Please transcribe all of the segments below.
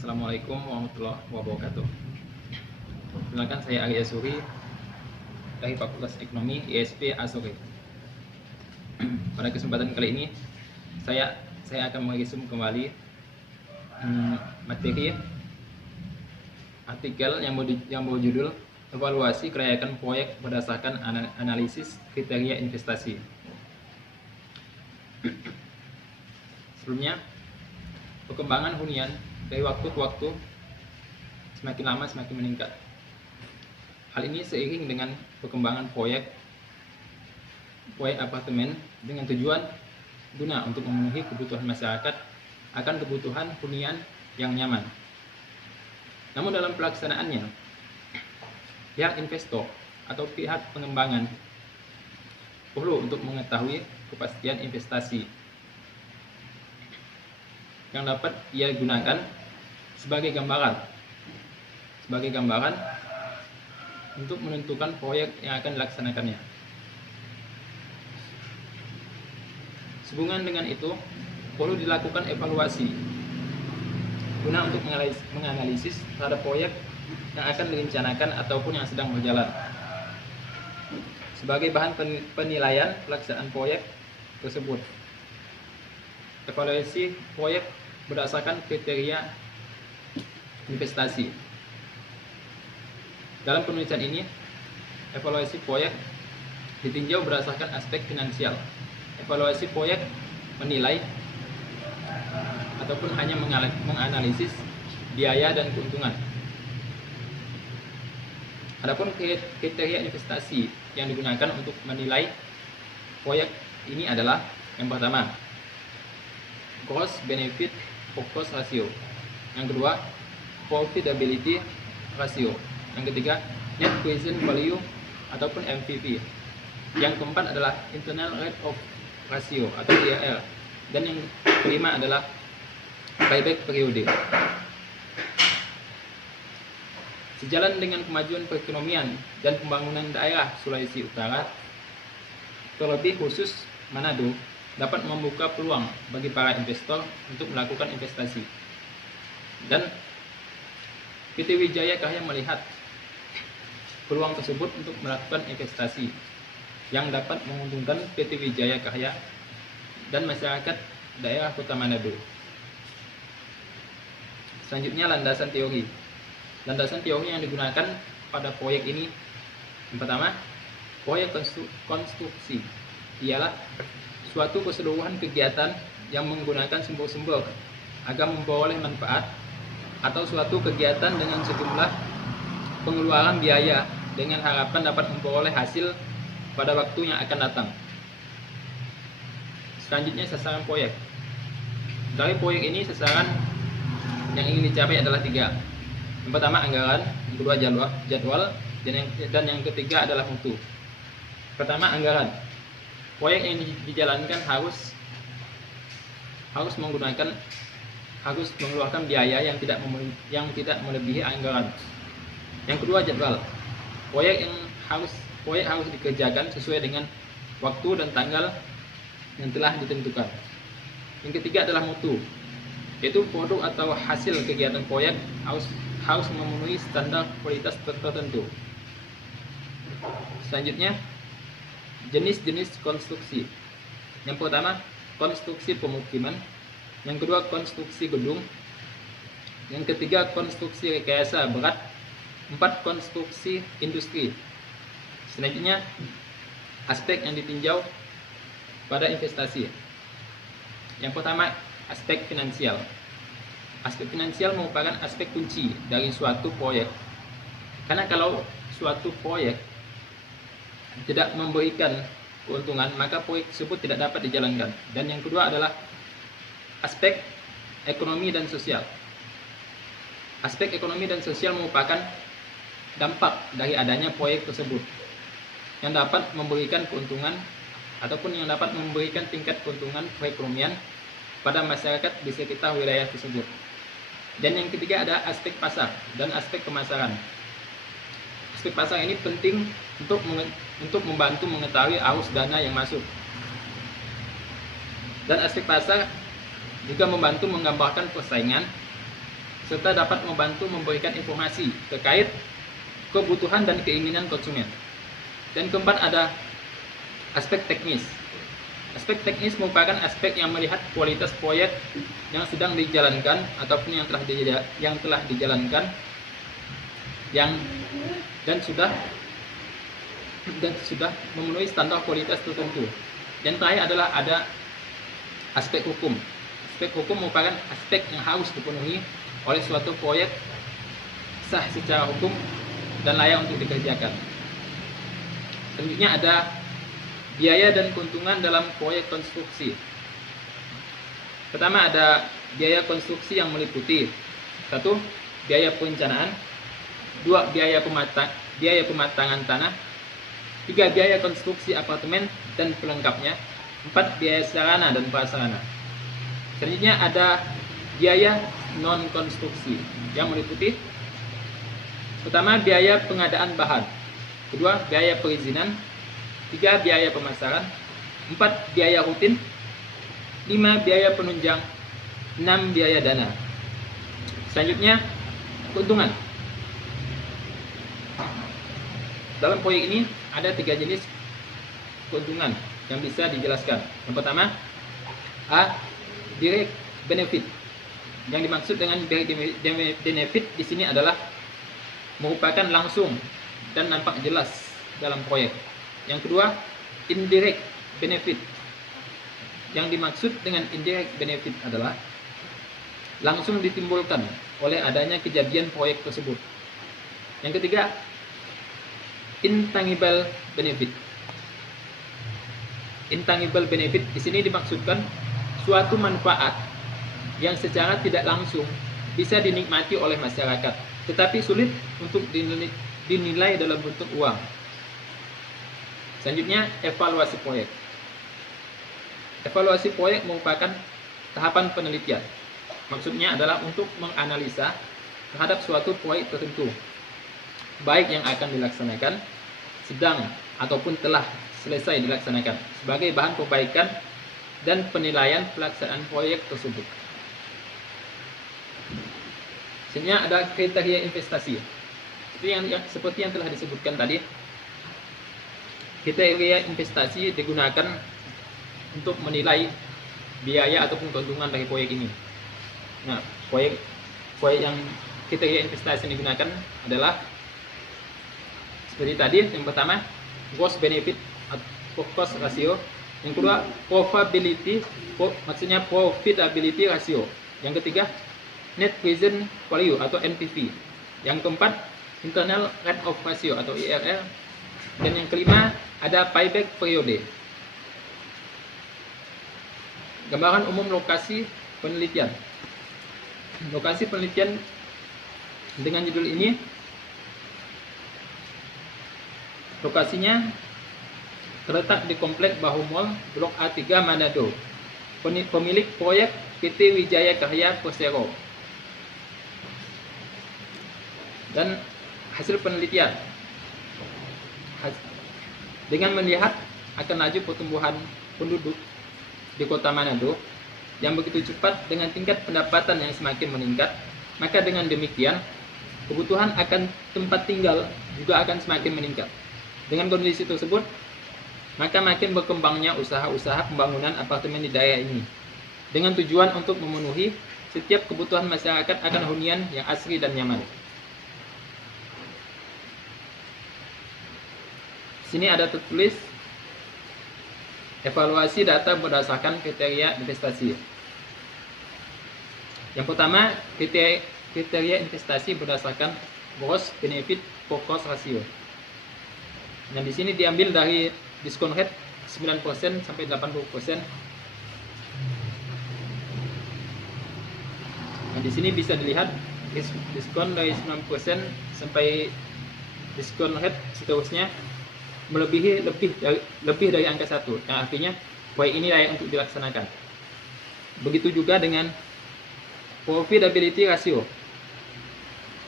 Assalamualaikum warahmatullahi wabarakatuh. Perkenalkan, saya Ari Asuri dari Fakultas Ekonomi ISP Asuri. Pada kesempatan kali ini saya akan meresum kembali materi artikel yang berjudul evaluasi kelayakan proyek berdasarkan analisis kriteria investasi. Sebelumnya, perkembangan hunian dari waktu ke waktu semakin lama semakin meningkat. Hal ini seiring dengan perkembangan proyek apartemen dengan tujuan guna untuk memenuhi kebutuhan masyarakat akan kebutuhan hunian yang nyaman. Namun dalam pelaksanaannya, pihak investor atau pihak pengembangan perlu untuk mengetahui kepastian investasi yang dapat ia gunakan sebagai gambaran untuk menentukan proyek yang akan dilaksanakannya. Sehubungan dengan itu, perlu dilakukan evaluasi guna untuk menganalisis terhadap proyek yang akan direncanakan ataupun yang sedang berjalan sebagai bahan penilaian pelaksanaan proyek tersebut. Evaluasi proyek berdasarkan kriteria investasi. Dalam penulisan ini, evaluasi proyek ditinjau berdasarkan aspek finansial. Evaluasi proyek menilai ataupun hanya menganalisis biaya dan keuntungan. Adapun kriteria investasi yang digunakan untuk menilai proyek ini adalah yang pertama, cost benefit cost ratio. Yang kedua, profitability ratio. Yang ketiga, net present value ataupun NPV. Yang keempat adalah internal rate of ratio atau IRR. Dan yang kelima adalah payback periode. Sejalan dengan kemajuan perekonomian dan pembangunan daerah Sulawesi Utara, terlebih khusus Manado, dapat membuka peluang bagi para investor untuk melakukan investasi. Dan PT Wijaya Karya melihat peluang tersebut untuk melakukan investasi yang dapat menguntungkan PT Wijaya Karya dan masyarakat daerah Kota Manado. Selanjutnya, landasan teori. Landasan teori yang digunakan pada proyek ini, yang pertama, proyek konstruksi ialah suatu keseluruhan kegiatan yang menggunakan sumber-sumber agar memperoleh manfaat atau suatu kegiatan dengan sejumlah pengeluaran biaya dengan harapan dapat memperoleh hasil pada waktu yang akan datang. Selanjutnya, sasaran proyek. Dari proyek ini, sasaran yang ingin dicapai adalah 3. Yang pertama, anggaran. Yang kedua, jadwal. Dan yang ketiga adalah mutu. Pertama, anggaran. Proyek yang dijalankan harus mengeluarkan biaya yang tidak melebihi anggaran. Yang kedua, jadwal. Proyek harus dikerjakan sesuai dengan waktu dan tanggal yang telah ditentukan. Yang ketiga adalah mutu, yaitu produk atau hasil kegiatan proyek harus memenuhi standar kualitas tertentu. Selanjutnya, jenis-jenis konstruksi. Yang pertama, konstruksi pemukiman. Yang kedua, konstruksi gedung. Yang ketiga, konstruksi rekayasa berat. 4, konstruksi industri. Selanjutnya, aspek yang ditinjau pada investasi. Yang pertama, aspek finansial. Aspek finansial merupakan aspek kunci dari suatu proyek. Karena kalau suatu proyek tidak memberikan keuntungan, maka proyek tersebut tidak dapat dijalankan. Dan yang kedua adalah aspek ekonomi dan sosial. Aspek ekonomi dan sosial merupakan dampak dari adanya proyek tersebut yang dapat memberikan keuntungan ataupun yang dapat memberikan tingkat keuntungan perekonomian pada masyarakat di sekitar wilayah tersebut. Dan yang ketiga ada aspek pasar dan aspek pemasaran. Aspek pasar ini penting untuk membantu mengetahui arus dana yang masuk. Dan aspek pasar juga membantu menggambarkan persaingan serta dapat membantu memberikan informasi terkait kebutuhan dan keinginan konsumen. Dan keempat ada aspek teknis. Aspek teknis merupakan aspek yang melihat kualitas proyek yang sedang dijalankan ataupun yang telah dijalankan dan sudah memenuhi standar kualitas tertentu. Dan terakhir adalah ada aspek hukum. Aspek hukum merupakan aspek yang harus dipenuhi oleh suatu proyek sah secara hukum dan layak untuk dikerjakan. Selanjutnya ada biaya dan keuntungan dalam proyek konstruksi. Pertama ada biaya konstruksi yang meliputi 1. Biaya perencanaan, 2. Biaya pematangan tanah, 3. Biaya konstruksi apartemen dan pelengkapnya, 4. Biaya sarana dan prasarana. Selanjutnya ada biaya non-konstruksi yang meliputi pertama biaya pengadaan bahan, kedua biaya perizinan, 3. Biaya pemasaran, 4. Biaya rutin, 5. Biaya penunjang, 6. Biaya dana. Selanjutnya keuntungan. Dalam proyek ini ada 3 jenis keuntungan yang bisa dijelaskan. Yang pertama, A. Direct benefit. Yang dimaksud dengan direct benefit di sini adalah merupakan langsung dan nampak jelas dalam proyek. Yang kedua, indirect benefit. Yang dimaksud dengan indirect benefit adalah langsung ditimbulkan oleh adanya kejadian proyek tersebut. Yang ketiga, intangible benefit. Intangible benefit di sini dimaksudkan suatu manfaat yang secara tidak langsung bisa dinikmati oleh masyarakat, tetapi sulit untuk dinilai dalam bentuk uang. Selanjutnya, evaluasi proyek. Evaluasi proyek merupakan tahapan penelitian. Maksudnya adalah untuk menganalisa terhadap suatu proyek tertentu, baik yang akan dilaksanakan, sedang ataupun telah selesai dilaksanakan, sebagai bahan perbaikan dan penilaian pelaksanaan proyek tersebut. Selanjutnya ada kriteria investasi. Seperti yang telah disebutkan tadi, kriteria investasi digunakan untuk menilai biaya ataupun keuntungan dari proyek ini. Nah, proyek yang kriteria investasi yang digunakan adalah seperti tadi. Yang pertama, gross benefit atau cost ratio. Yang kedua, maksudnya profitability ratio. Yang ketiga, net present value atau NPV. Yang keempat, internal rate of ratio atau IRR. Dan yang kelima, ada payback periode. Gambaran umum lokasi penelitian. Lokasi penelitian dengan judul ini, lokasinya terletak di Komplek Bahu Mall, Blok A3, Manado. Pemilik proyek PT Wijaya Karya Persero. Dan hasil penelitian, dengan melihat akan laju pertumbuhan penduduk di kota Manado yang begitu cepat dengan tingkat pendapatan yang semakin meningkat, maka dengan demikian kebutuhan akan tempat tinggal juga akan semakin meningkat. Dengan kondisi tersebut, maka makin berkembangnya usaha-usaha pembangunan apartemen di daerah ini, dengan tujuan untuk memenuhi setiap kebutuhan masyarakat akan hunian yang asri dan nyaman. Sini ada tertulis evaluasi data berdasarkan kriteria investasi. Yang pertama, kriteria investasi berdasarkan gross benefit per cost ratio. Nah, di sini diambil dari diskon rate 9% sampai 80%. Nah, di sini bisa dilihat diskon dari 9% sampai diskon rate seterusnya melebihi lebih dari angka 1, yang artinya proyek ini layak untuk dilaksanakan. Begitu juga dengan profitability ratio.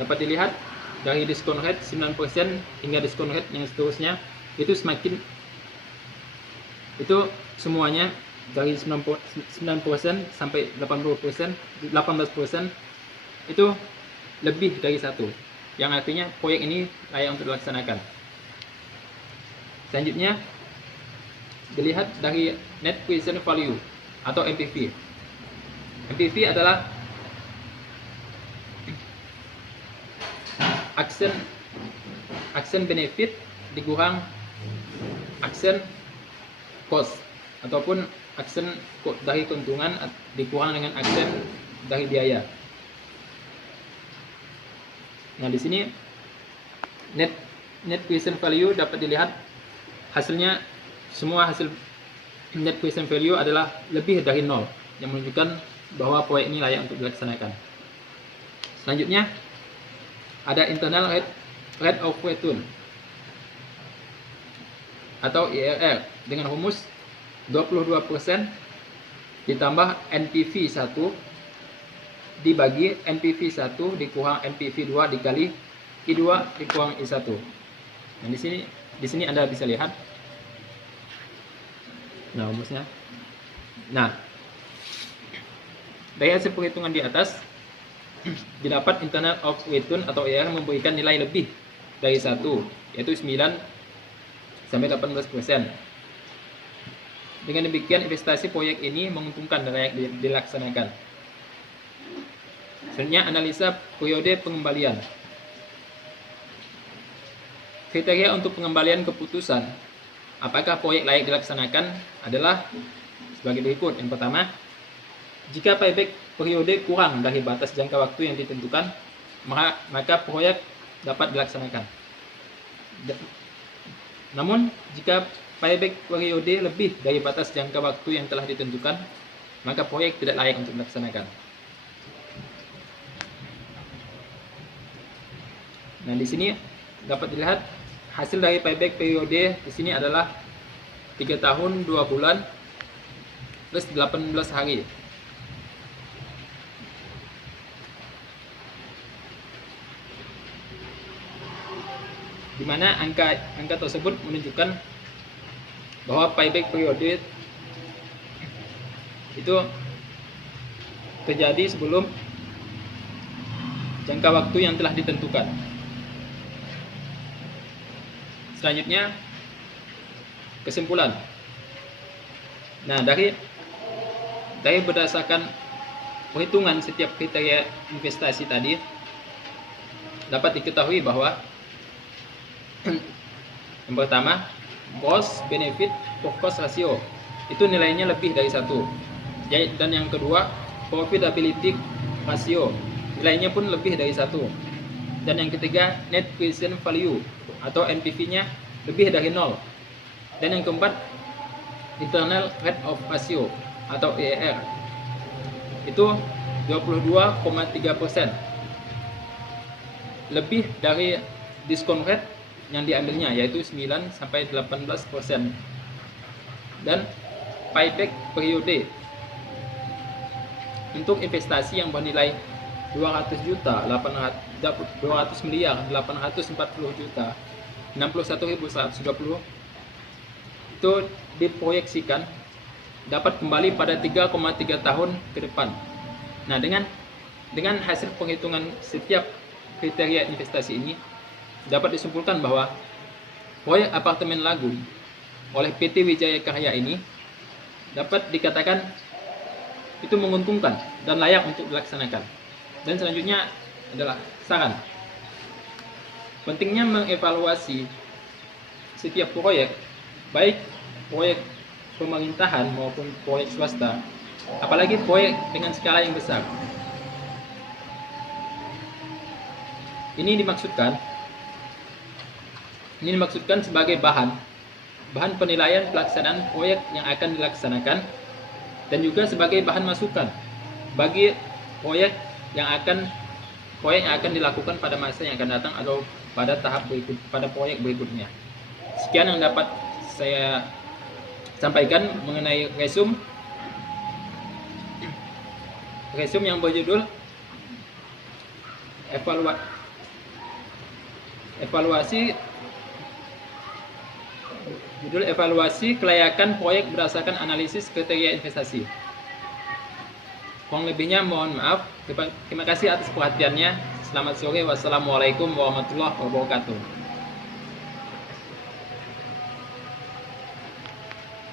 Dapat dilihat dari diskon rate 9% hingga diskon rate yang seterusnya, itu semuanya dari 9% sampai 18%, itu lebih dari 1, yang artinya proyek ini layak untuk dilaksanakan. Selanjutnya dilihat dari net present value atau NPV. NPV adalah action benefit dikurang action cost, ataupun action dari keuntungan dikurang dengan action dari biaya. Nah, di sini net present value dapat dilihat hasilnya, semua hasil net present value adalah lebih dari 0, yang menunjukkan bahwa proyek ini layak untuk dilaksanakan. Selanjutnya ada internal rate of return atau IRR dengan rumus 22% ditambah NPV 1 dibagi NPV 1 dikurang NPV 2 dikali I2 dikurang I1. Nah, di sini Anda bisa lihat nah rumusnya. Nah, dari hasil perhitungan di atas didapat internal of return atau IRR memberikan nilai lebih dari 1, yaitu 9-18%. Dengan demikian investasi proyek ini menguntungkan dan layak dilaksanakan. Selanjutnya analisa periode pengembalian. Kriteria untuk pengembalian keputusan apakah proyek layak dilaksanakan adalah sebagai berikut. Yang pertama, jika payback periode kurang dari batas jangka waktu yang ditentukan, maka proyek dapat dilaksanakan. Namun, jika payback periode lebih dari batas jangka waktu yang telah ditentukan, maka proyek tidak layak untuk dilaksanakan. Nah, di sini dapat dilihat hasil dari payback periode di sini adalah 3 tahun 2 bulan plus 18 hari. Di mana angka tersebut menunjukkan bahwa payback periode itu terjadi sebelum jangka waktu yang telah ditentukan. Selanjutnya kesimpulan. Nah, dari berdasarkan perhitungan setiap kriteria investasi tadi dapat diketahui bahwa yang pertama, cost benefit per cost ratio itu nilainya lebih dari 1. Dan yang kedua, profitability ratio nilainya pun lebih dari 1. Dan yang ketiga, net present value atau NPV-nya lebih dari 0. Dan yang keempat, internal rate of ratio atau IRR itu 22,3%, lebih dari discount rate yang diambilnya, yaitu 9-18%. Dan payback periode untuk investasi yang bernilai 200 juta, 200 miliar, 840 juta, 61.120 itu diproyeksikan dapat kembali pada 3,3 tahun ke depan. Nah, dengan hasil penghitungan setiap kriteria investasi ini dapat disimpulkan bahwa proyek apartemen Lagun oleh PT Wijaya Karya ini dapat dikatakan itu menguntungkan dan layak untuk dilaksanakan. Dan selanjutnya adalah saran. Pentingnya mengevaluasi setiap proyek, baik proyek pemerintahan maupun proyek swasta, apalagi proyek dengan skala yang besar. Ini dimaksudkan sebagai bahan penilaian pelaksanaan proyek yang akan dilaksanakan, dan juga sebagai bahan masukan bagi proyek yang akan dilakukan pada masa yang akan datang atau pada tahap pada proyek berikutnya. Sekian yang dapat saya sampaikan mengenai resume yang berjudul evaluasi kelayakan proyek berdasarkan analisis kriteria investasi. Kurang lebihnya mohon maaf. Terima kasih atas perhatiannya. Selamat sore. Wassalamualaikum warahmatullahi wabarakatuh.